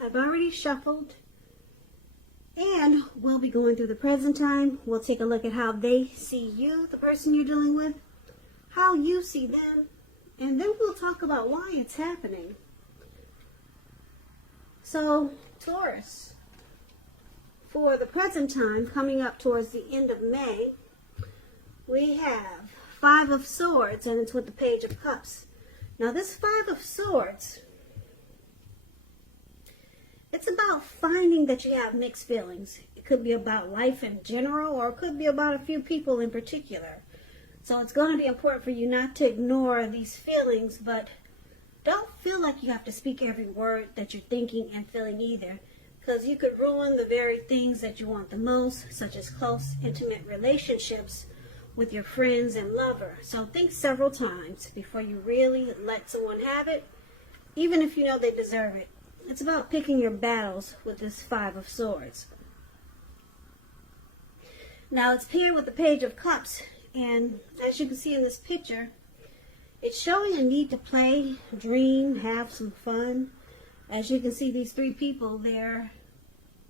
I've already shuffled, and we'll be going through the present time. We'll take a look at how they see you, the person you're dealing with, how you see them, and then we'll talk about why it's happening. So, Taurus, for the present time, coming up towards the end of May, we have Five of Swords, and it's with the Page of Cups. Now, this Five of Swords, it's about finding that you have mixed feelings. It could be about life in general, or it could be about a few people in particular. So it's going to be important for you not to ignore these feelings, but don't feel like you have to speak every word that you're thinking and feeling either, because you could ruin the very things that you want the most, such as close, intimate relationships with your friends and lover. So think several times before you really let someone have it, even if you know they deserve it. It's about picking your battles with this Five of Swords. Now it's paired with the Page of Cups, and as you can see in this picture, it's showing a need to play, dream, have some fun. As you can see, these three people there,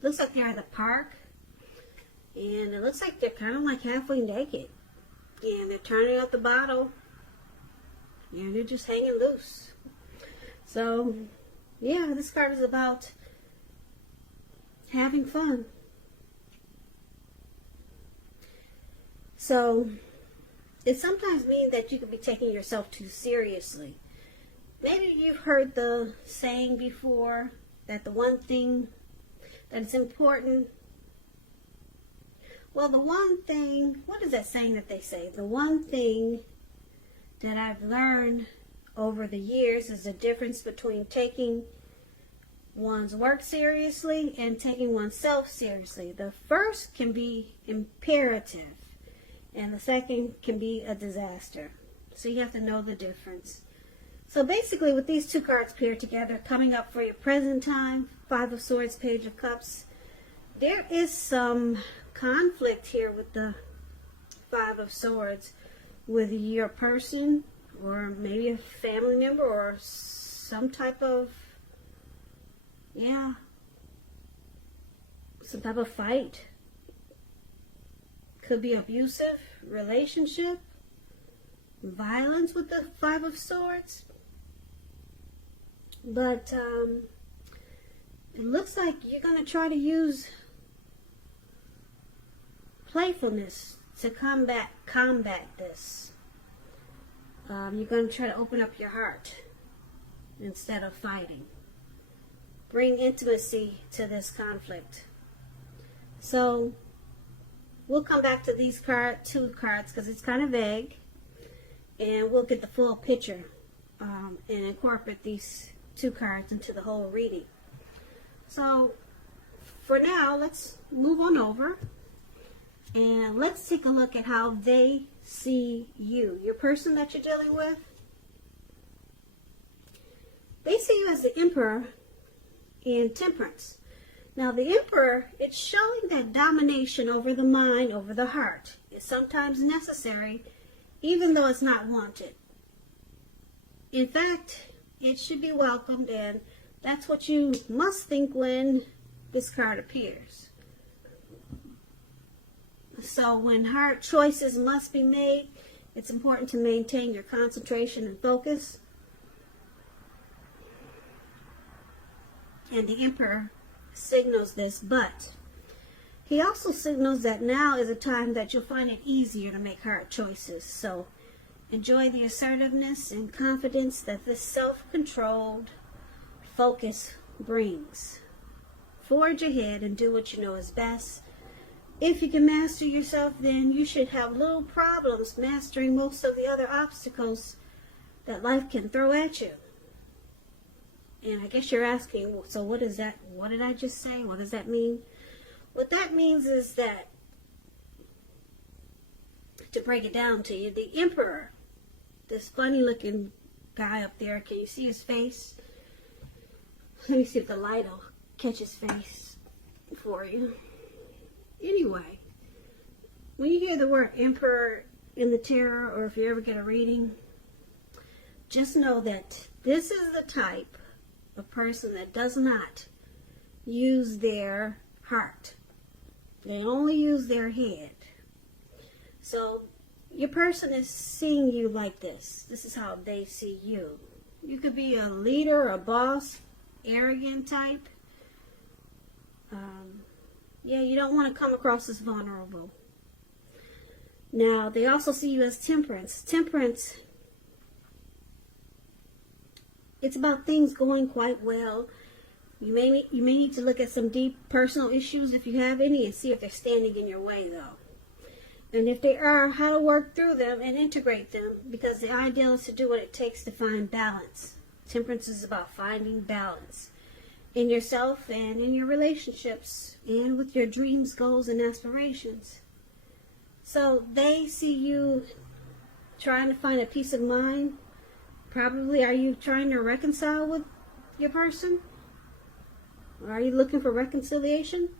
looks like they're at the park, and it looks like they're kind of like halfway naked, and they're turning up the bottle, and they're just hanging loose. So yeah, this card is about having fun. So it sometimes means that you could be taking yourself too seriously. Maybe you've heard the saying before that the one thing that is important, well, the one thing, what is that saying that they say? The one thing that I've learned over the years is the difference between taking one's work seriously and taking oneself seriously. The first can be imperative, and the second can be a disaster. So you have to know the difference. So basically, with these two cards paired together, coming up for your present time, Five of Swords, Page of Cups, there is some conflict here with the Five of Swords with your person, or maybe a family member, or some type of, some type of fight. Could be abusive relationship, violence with the Five of Swords. But it looks like you're going to try to use playfulness to combat this. You're going to try to open up your heart instead of fighting. Bring intimacy to this conflict. So we'll come back to these two cards because it's kind of vague, and we'll get the full picture and incorporate these two cards into the whole reading. So for now, let's move on over and let's take a look at how they see you, your person that you're dealing with. They see you as the Emperor in Temperance. Now the Emperor, it's showing that domination over the mind, over the heart, is sometimes necessary, even though it's not wanted. In fact, it should be welcomed, and that's what you must think when this card appears. So when hard choices must be made, it's important to maintain your concentration and focus. And the Emperor signals this, but he also signals that now is a time that you'll find it easier to make hard choices. So enjoy the assertiveness and confidence that this self-controlled focus brings. Forge ahead and do what you know is best. If you can master yourself, then you should have little problems mastering most of the other obstacles that life can throw at you. And I guess you're asking, so what is that? What did I just say? What does that mean? What that means is that, to break it down to you, the Emperor, this funny looking guy up there, can you see his face? Let me see if the light will catch his face for you. Anyway, when you hear the word Emperor in the tarot, or if you ever get a reading, just know that this is the type of person that does not use their heart. They only use their head. So your person is seeing you like this. This is how they see you. You could be a leader, a boss, arrogant type. Yeah, you don't want to come across as vulnerable. Now, they also see you as temperance. Temperance, it's about things going quite well. You may need to look at some deep personal issues if you have any and see if they're standing in your way, though. And if they are, how to work through them and integrate them, because the ideal is to do what it takes to find balance. Temperance is about finding balance in yourself and in your relationships and with your dreams, goals, and aspirations. So they see you trying to find a peace of mind. Probably, are you trying to reconcile with your person? Or are you looking for reconciliation?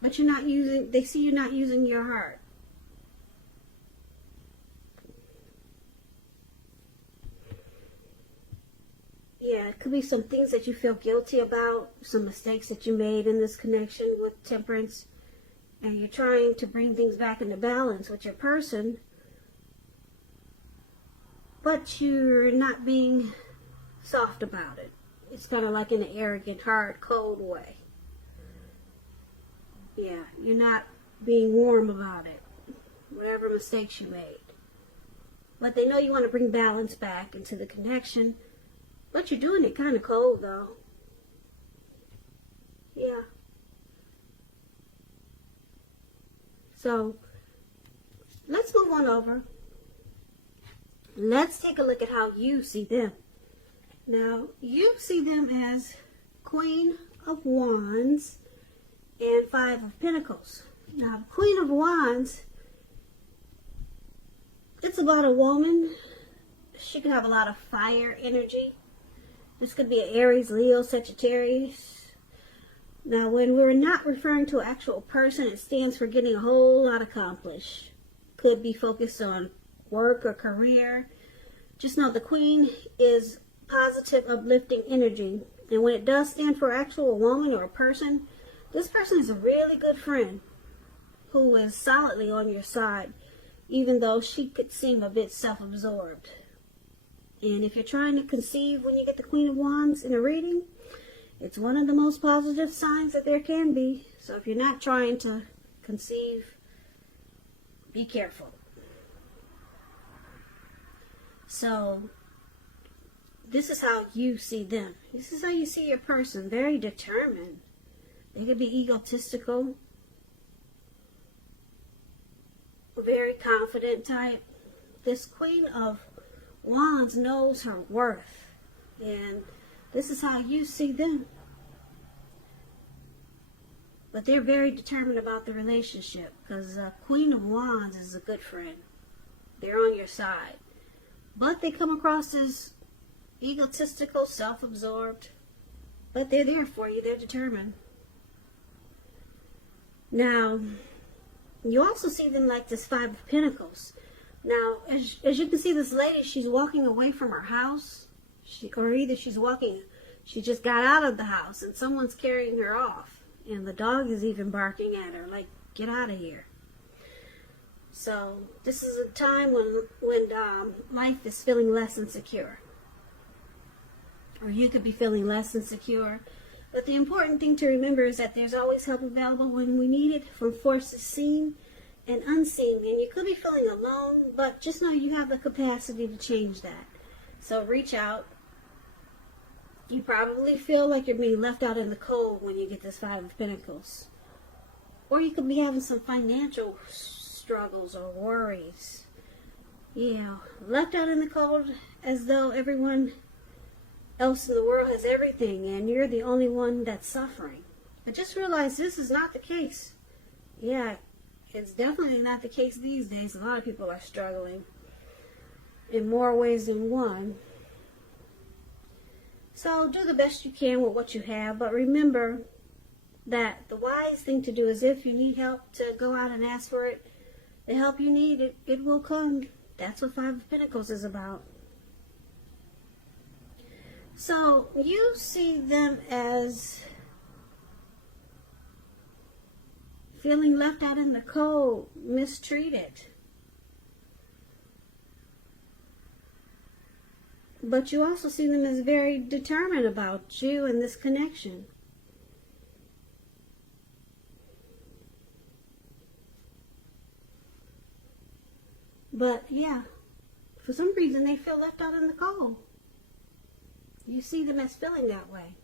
But you're not using, they see you not using your heart. Yeah, it could be some things that you feel guilty about, some mistakes that you made in this connection with temperance, and you're trying to bring things back into balance with your person, but you're not being soft about it. It's kind of like in an arrogant, hard, cold way. Yeah, you're not being warm about it, whatever mistakes you made. But they know you want to bring balance back into the connection, but you're doing it kind of cold, though. Yeah. So, let's move on over. Let's take a look at how you see them. Now, you see them as Queen of Wands and Five of Pentacles. Now, Queen of Wands, it's about a woman. She could have a lot of fire energy. This could be an Aries, Leo, Sagittarius. Now, when we're not referring to an actual person, it stands for getting a whole lot accomplished. Could be focused on work or career. Just know the Queen is positive, uplifting energy. And when it does stand for actual woman or a person, this person is a really good friend who is solidly on your side, even though she could seem a bit self-absorbed. And if you're trying to conceive when you get the Queen of Wands in a reading, it's one of the most positive signs that there can be. So if you're not trying to conceive, be careful. So this is how you see them. This is how you see your person. Very determined. They could be egotistical, very confident type. This Queen of Wands knows her worth, and this is how you see them. But they're very determined about the relationship, because Queen of Wands is a good friend. They're on your side, but they come across as egotistical, self-absorbed, but they're there for you. They're determined. Now, you also see them like this Five of Pentacles. Now, as you can see, this lady, she's walking away from her house. She just got out of the house and someone's carrying her off. And the dog is even barking at her, like, get out of here. So, this is a time when life is feeling less insecure. Or you could be feeling less insecure. But the important thing to remember is that there's always help available when we need it, from forces seen and unseen. And you could be feeling alone, but just know you have the capacity to change that. So reach out. You probably feel like you're being left out in the cold when you get this Five of Pentacles. Or you could be having some financial struggles or worries. Yeah, left out in the cold as though everyone else in the world has everything and you're the only one that's suffering. But just realize this is not the case. Yeah, it's definitely not the case these days. A lot of people are struggling in more ways than one. So do the best you can with what you have, but remember that the wise thing to do is, if you need help, to go out and ask for it. The help you need, it will come. That's what Five of Pentacles is about. So you see them as feeling left out in the cold, mistreated. But you also see them as very determined about you and this connection. But yeah, for some reason they feel left out in the cold. You see them as feeling that way.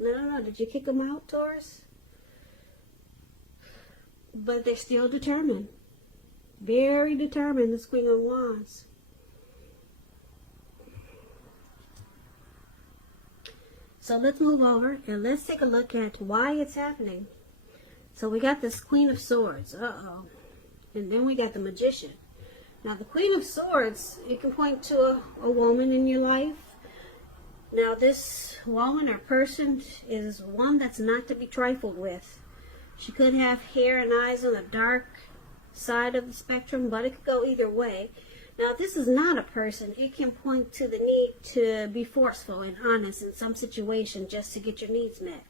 I don't know, did you kick them out, Taurus? But they're still determined. Very determined, this Queen of Wands. So let's move over and let's take a look at why it's happening. So we got this Queen of Swords. And then we got the Magician. Now the Queen of Swords, it can point to a woman in your life. Now this woman or person is one that's not to be trifled with. She could have hair and eyes on the dark side of the spectrum, but it could go either way. Now if this is not a person, it can point to the need to be forceful and honest in some situation just to get your needs met.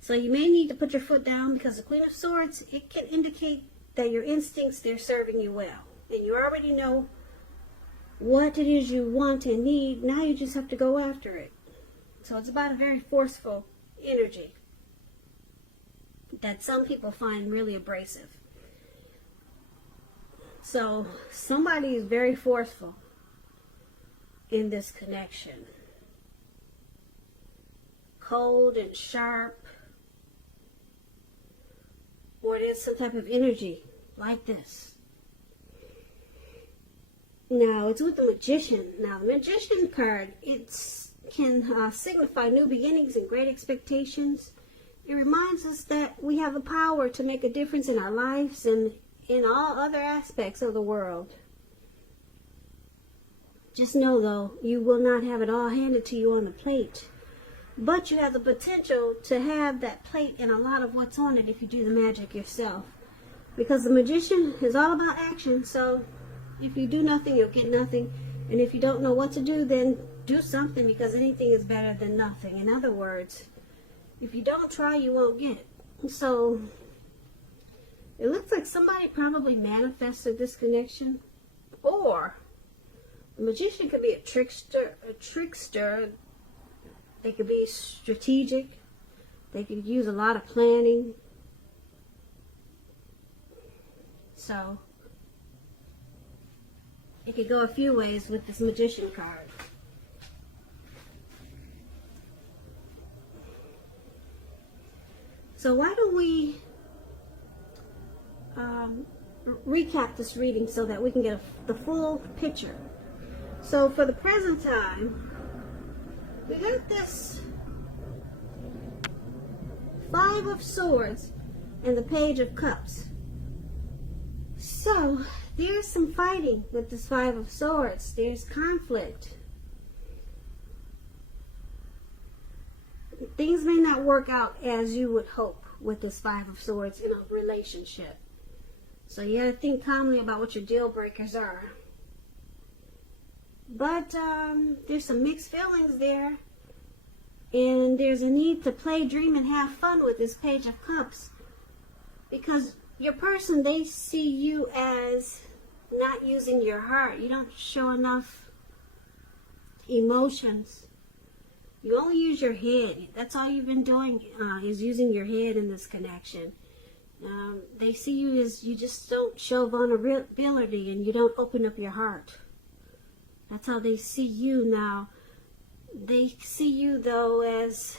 So you may need to put your foot down, because the Queen of Swords, it can indicate that your instincts, they're serving you well. And you already know what it is you want and need. Now you just have to go after it. So it's about a very forceful energy that some people find really abrasive. So somebody is very forceful in this connection. Cold and sharp. Or there's some type of energy like this. Now, it's with the Magician. Now, the Magician card, it can signify new beginnings and great expectations. It reminds us that we have the power to make a difference in our lives and in all other aspects of the world. Just know, though, you will not have it all handed to you on a plate. But you have the potential to have that plate and a lot of what's on it if you do the magic yourself. Because the Magician is all about action, so if you do nothing, you'll get nothing. And if you don't know what to do, then do something, because anything is better than nothing. In other words, if you don't try, you won't get. So it looks like somebody probably manifested this connection. Or the Magician could be a trickster. They could be strategic. They could use a lot of planning. So it could go a few ways with this Magician card. So why don't we recap this reading so that we can get the full picture. So for the present time, we got this Five of Swords and the Page of Cups. So there's some fighting with this Five of Swords. There's conflict. Things may not work out as you would hope with this Five of Swords in a relationship. So you gotta think calmly about what your deal breakers are. But there's some mixed feelings there. And there's a need to play, dream, and have fun with this Page of Cups. Because your person, they see you as not using your heart. You don't show enough emotions. You only use your head. That's all you've been doing, is using your head in this connection. They see you as you just don't show vulnerability and you don't open up your heart. That's how they see you now. They see you, though, as,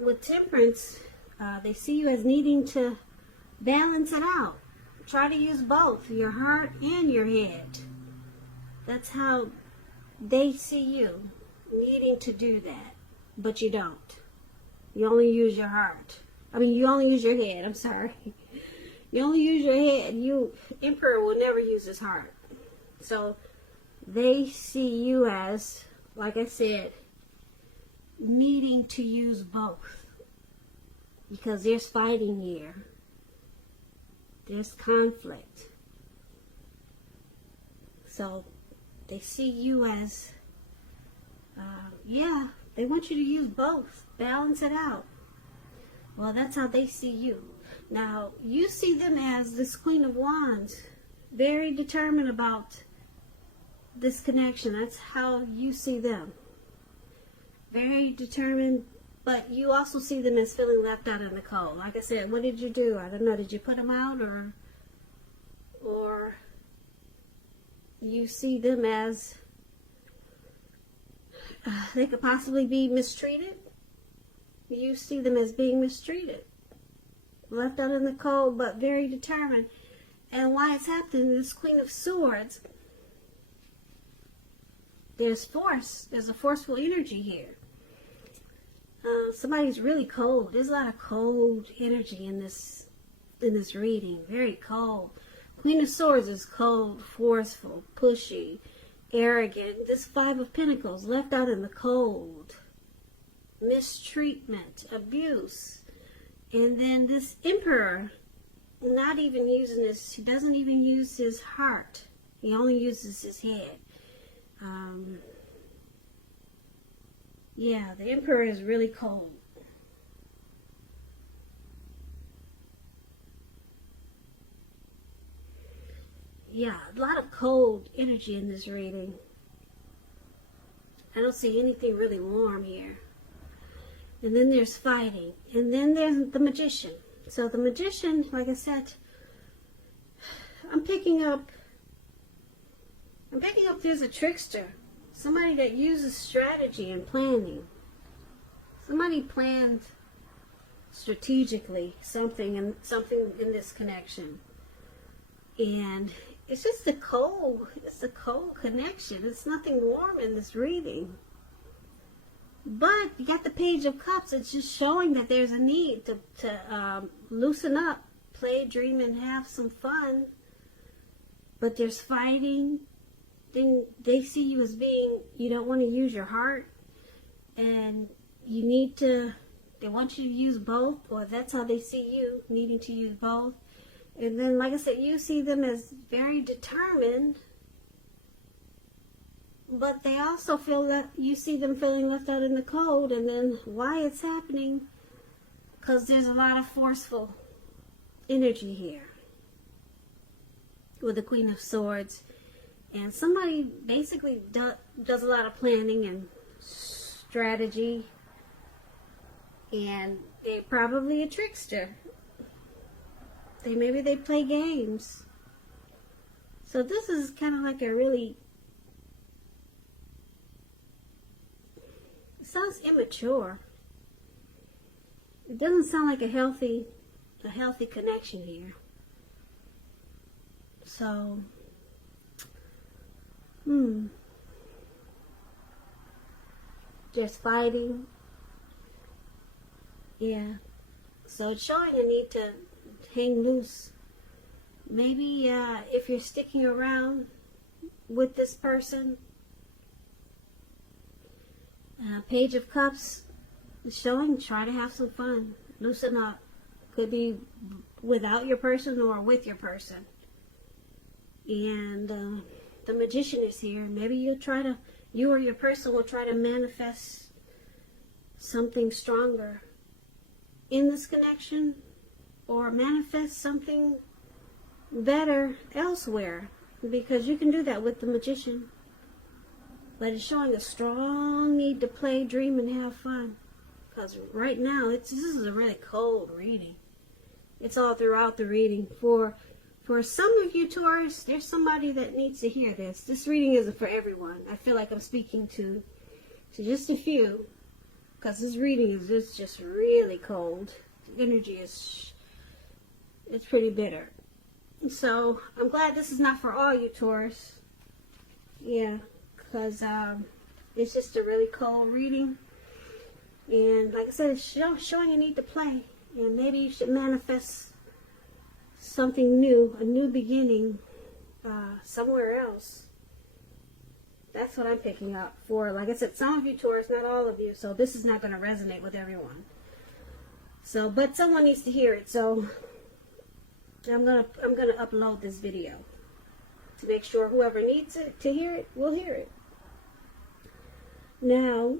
with Temperance, they see you as needing to balance it out. Try to use both, your heart and your head. That's how they see you, needing to do that. But you don't. You only use your heart. You only use your head, I'm sorry. You only use your head. Emperor will never use his heart. So they see you as, like I said, needing to use both. Because there's fighting here. There's conflict. So they see you as Yeah, they want you to use both. Balance it out. Well, that's how they see you. Now, you see them as this Queen of Wands. Very determined about this connection. That's how you see them. Very determined, but you also see them as feeling left out in the cold. Like I said, what did you do? I don't know. Did you put them out, or you see them as they could possibly be mistreated? You see them as being mistreated, left out in the cold, but very determined. And why it's happening, this Queen of Swords, there's force. There's a forceful energy here. Somebody's really cold. There's a lot of cold energy in this reading. Very cold. Queen of Swords is cold, forceful, pushy, arrogant. This Five of Pentacles, left out in the cold. Mistreatment, abuse. And then this Emperor, not even using his, he doesn't even use his heart. He only uses his head. Yeah, the Emperor is really cold. Yeah, a lot of cold energy in this reading. I don't see anything really warm here. And then there's fighting. And then there's the Magician. So the Magician, like I said, I'm picking up there's a trickster. Somebody that uses strategy and planning. Somebody planned strategically something in this connection. And it's just it's a cold connection. It's nothing warm in this reading. But you got the Page of Cups. It's just showing that there's a need to loosen up, play, dream, and have some fun. But there's fighting. Then they see you as being, you don't want to use your heart. And you need to, they want you to use both. Or that's how they see you, needing to use both. And then, like I said, you see them as very determined. But they also feel that you see them feeling left out in the cold. And then why it's happening? Because there's a lot of forceful energy here with the Queen of Swords. And somebody basically does a lot of planning and strategy. And they're probably a trickster. Maybe they play games. So this is kind of like a really, it sounds immature. It doesn't sound like a healthy connection here. So, there's fighting. Yeah. So it's showing a need to hang loose. Maybe if you're sticking around with this person, Page of Cups is showing, try to have some fun, loosen up. Could be without your person or with your person. And the Magician is here. Maybe you or your person will try to manifest something stronger in this connection, or manifest something better elsewhere, because you can do that with the Magician. But it's showing a strong need to play, dream, and have fun. Because right now, this is a really cold reading. It's all throughout the reading. For some of you Taurus, there's somebody that needs to hear this. This reading isn't for everyone. I feel like I'm speaking to just a few, because this reading is just really cold. The energy it's pretty bitter. So I'm glad this is not for all you Taurus. Yeah, because it's just a really cold reading. And like I said, it's showing a need to play. And maybe you should manifest something new, a new beginning somewhere else. That's what I'm picking up for. Like I said, some of you Taurus, not all of you. So this is not going to resonate with everyone. So, but someone needs to hear it. So I'm gonna upload this video to make sure whoever needs it to hear it will hear it. Now,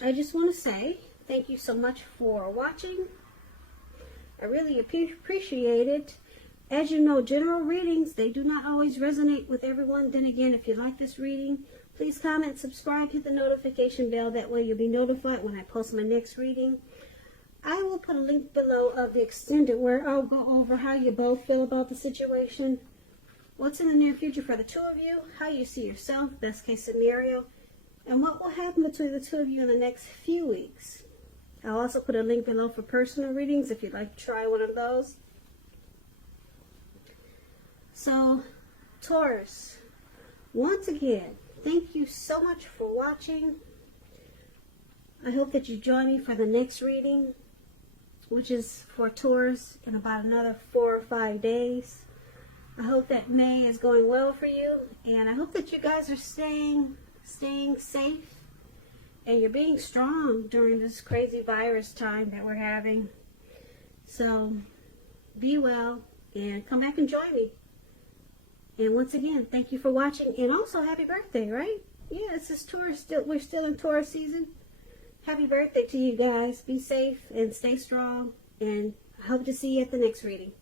I just want to say thank you so much for watching. I really appreciate it. As you know, general readings, they do not always resonate with everyone. Then again, if you like this reading, please comment, subscribe, hit the notification bell. That way you'll be notified when I post my next reading. I will put a link below of the extended where I'll go over how you both feel about the situation, what's in the near future for the two of you, how you see yourself, best case scenario, and what will happen between the two of you in the next few weeks. I'll also put a link below for personal readings if you'd like to try one of those. So, Taurus, once again, thank you so much for watching. I hope that you join me for the next reading, which is for Taurus in about another 4 or 5 days. I hope that May is going well for you, and I hope that you guys are staying safe and you're being strong during this crazy virus time that we're having. So, be well and come back and join me. And once again, thank you for watching, and also happy birthday, right? Yeah, it's this Taurus, we're still in Taurus season. Happy birthday to you guys. Be safe and stay strong, and I hope to see you at the next reading.